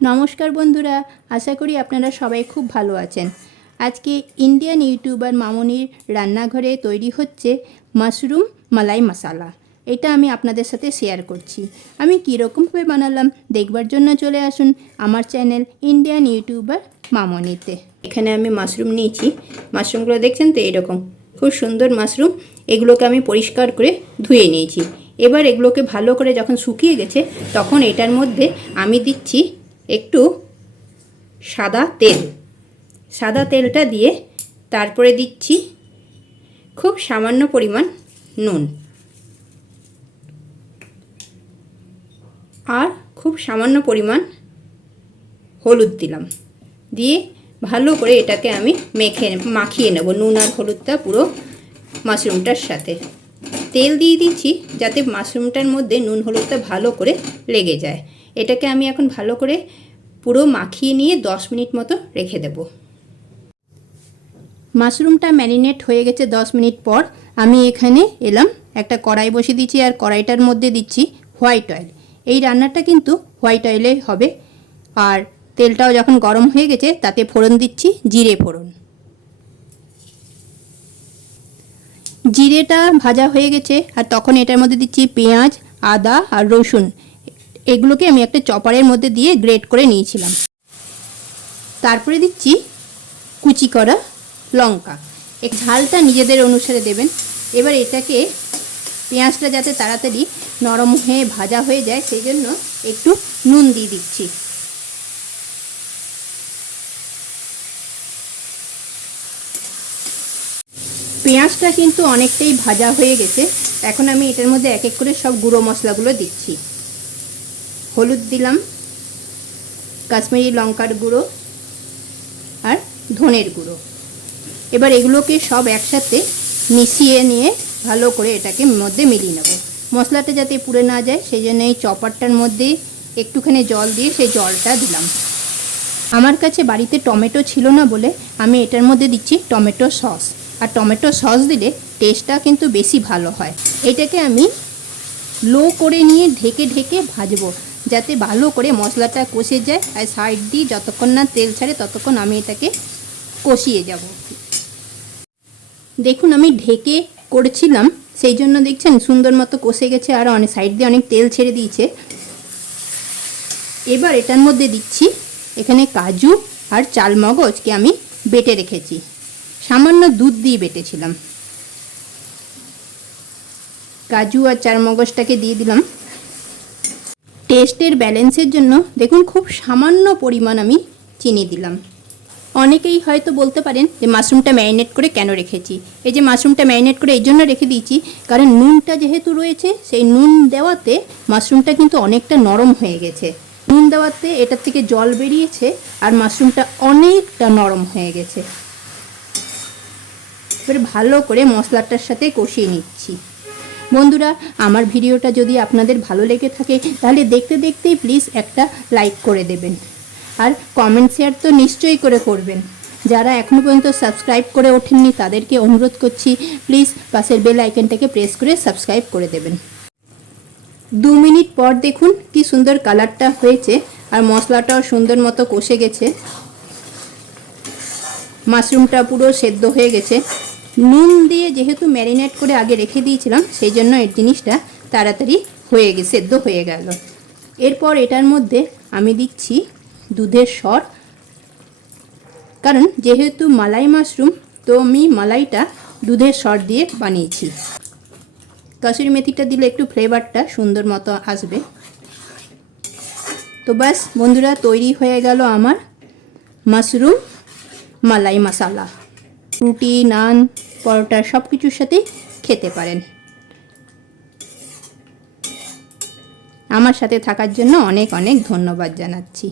নমস্কার বন্ধুরা, আশা করি আপনারা সবাই খুব ভালো আছেন। আজকে ইন্ডিয়ান ইউটিউবার মামনির রান্নাঘরে তৈরি হচ্ছে মাশরুম মালাই মশালা। এটা আমি আপনাদের সাথে শেয়ার করছি। আমি কীরকমভাবে বানালাম দেখবার জন্য চলে আসুন আমার চ্যানেল ইন্ডিয়ান ইউটিউবার মামনিতে। এখানে আমি মাশরুম নিয়েছি। মাশরুমগুলো দেখছেন তো এরকম। খুব সুন্দর মাশরুম। এগুলোকে আমি পরিষ্কার করে ধুয়ে নিয়েছি। এবার এগুলোকে ভালো করে যখন শুকিয়ে গেছে, তখন এটার মধ্যে আমি দিচ্ছি একটু সাদা তেল। সাদা তেলটা দিয়ে তারপরে দিচ্ছি খুব সামান্য পরিমাণ নুন। আর খুব সামান্য পরিমাণ হলুদ দিলাম। দিয়ে ভালো করে এটাকে আমি মেখে মাখিয়ে নেব নুন আর হলুদটা পুরো মাশরুমটার সাথে। তেল দিয়ে দিচ্ছি যাতে মাশরুমটার মধ্যে নুন হলুদটা ভালো করে লেগে যায়। এটাকে আমি এখন ভালো করে পুরো মাখিয়ে নিয়ে দশ মিনিট মতো রেখে দেব। মাশরুমটা ম্যারিনেট হয়ে গেছে দশ মিনিট পর। আমি এখানে এলাম, একটা কড়াই বসিয়ে দিচ্ছি আর কড়াইটার মধ্যে দিচ্ছি হোয়াইট অয়েল। এই রান্নাটা কিন্তু হোয়াইট অয়েলে হবে। আর তেলটাও যখন গরম হয়ে গেছে, তাতে ফোড়ন দিচ্ছি, জিরে ফোড়ন। জিরেটা ভাজা হয়ে গেছে, আর তখন এটার মধ্যে দিচ্ছি পেঁয়াজ, আদা আর রসুন। এগুলোকে আমি একটা চপারের মধ্যে দিয়ে গ্রেট করে নিয়েছিলাম। তারপরে দিচ্ছি কুচি করা লঙ্কা। এক ঝালটা নিজেদের অনুসারে দেবেন। এবার এটাকে পেঁয়াজটা যাতে তাড়াতাড়ি নরম হয়ে ভাজা হয়ে যায়, সেই জন্য একটু নুন দিয়ে দিচ্ছি। পেঁয়াজটা কিন্তু অনেকটাই ভাজা হয়ে গেছে। এখন আমি এটার মধ্যে এক এক করে সব গুঁড়ো মশলাগুলো দিচ্ছি। হলুদ দিলাম, কাশ্মীরি লঙ্কার গুঁড়ো আর ধনের গুঁড়ো। এবার এগুলোকে সব একসাথে মিশিয়ে নিয়ে ভালো করে এটাকে মধ্যে মিলিয়ে নেব। মশলাটা যাতে পুড়ে না যায়, সেই জন্য এই চপারটার মধ্যে একটুখানি জল দিয়ে সেই জলটা দিলাম। আমার কাছে বাড়িতে টমেটো ছিল না বলে আমি এটার মধ্যে দিচ্ছি টমেটো সস। আর টমেটো সস দিলে টেস্টটা কিন্তু বেশি ভালো হয়। এটাকে আমি লো করে নিয়ে ঢেকে ঢেকে ভাজবো। যাতে ভালো করে মশলাটা কষে যায় আর সাইড দিয়ে যতক্ষণ না তেল ছাড়ে ততক্ষণ আমি এটাকে কষিয়ে যাব। দেখুন আমি ঢেকে করেছিলাম, সেই জন্য দেখছেন সুন্দর মতো কষে গেছে আর অনেক সাইড দিয়ে অনেক তেল ছেড়ে দিয়েছে। এবার এটার মধ্যে দিচ্ছি এখানে কাজু আর চালমগজকে আমি বেটে রেখেছি। সামান্য দুধ দিয়ে বেটেছিলাম। কাজু আর চারমগজটাকে দিয়ে দিলাম। টেস্টের ব্যালেন্সের জন্য দেখুন খুব সামান্য পরিমাণ আমি চিনি দিলাম। অনেকেই হয়তো বলতে পারেন যে মাশরুমটা ম্যারিনেট করে কেন রেখেছি? এই যে মাশরুমটা ম্যারিনেট করে এই জন্য রেখে দিয়েছি, কারণ নুনটা যেহেতু রয়েছে, সেই নুন দেওয়াতে মাশরুমটা কিন্তু অনেকটা নরম হয়ে গেছে। নুন দেওয়াতে এটার থেকে জল বেরিয়েছে আর মাশরুমটা অনেকটা নরম হয়ে গেছে। এবার ভালো করে মশলাটার সাথে কষিয়ে নিচ্ছি। বন্ধুরা, আমার ভিডিওটা যদি আপনাদের ভালো লেগে থাকে, তাহলে দেখতে দেখতেই প্লিজ একটা লাইক করে দেবেন। আর কমেন্ট শেয়ার তো নিশ্চয়ই করে করবেন। যারা এখনও পর্যন্ত সাবস্ক্রাইব করে ওঠেননি, তাদেরকে অনুরোধ করছি প্লিজ পাশের বেল আইকনটাকে প্রেস করে সাবস্ক্রাইব করে দেবেন। দু মিনিট পর দেখুন কি সুন্দর কালারটা হয়েছে, আর মশলাটাও সুন্দর মতো কষে গেছে। মাশরুমটা পুরো সেদ্ধ হয়ে গেছে। নুন দিয়ে যেহেতু ম্যারিনেট করে আগে রেখে দিয়েছিলাম, সেই জন্য এর জিনিসটা তাড়াতাড়ি হয়ে গে সেদ্ধ হয়ে গেল। এরপর এটার মধ্যে আমি দিচ্ছি দুধের সর। কারণ যেহেতু মালাই মাশরুম, তো আমি মালাইটা দুধের সর দিয়ে বানিয়েছি। কাসুরি মেথিটা দিলে একটু ফ্লেভারটা সুন্দর মতো আসবে। তো ব্যাস, বন্ধুরা, তৈরি হয়ে গেল আমার মাশরুম মালাই মশালা। রুটি নান পরোটা সব কিছুর সাথেই খেতে পারেন। আমার সাথে থাকার জন্য অনেক অনেক ধন্যবাদ জানাচ্ছি।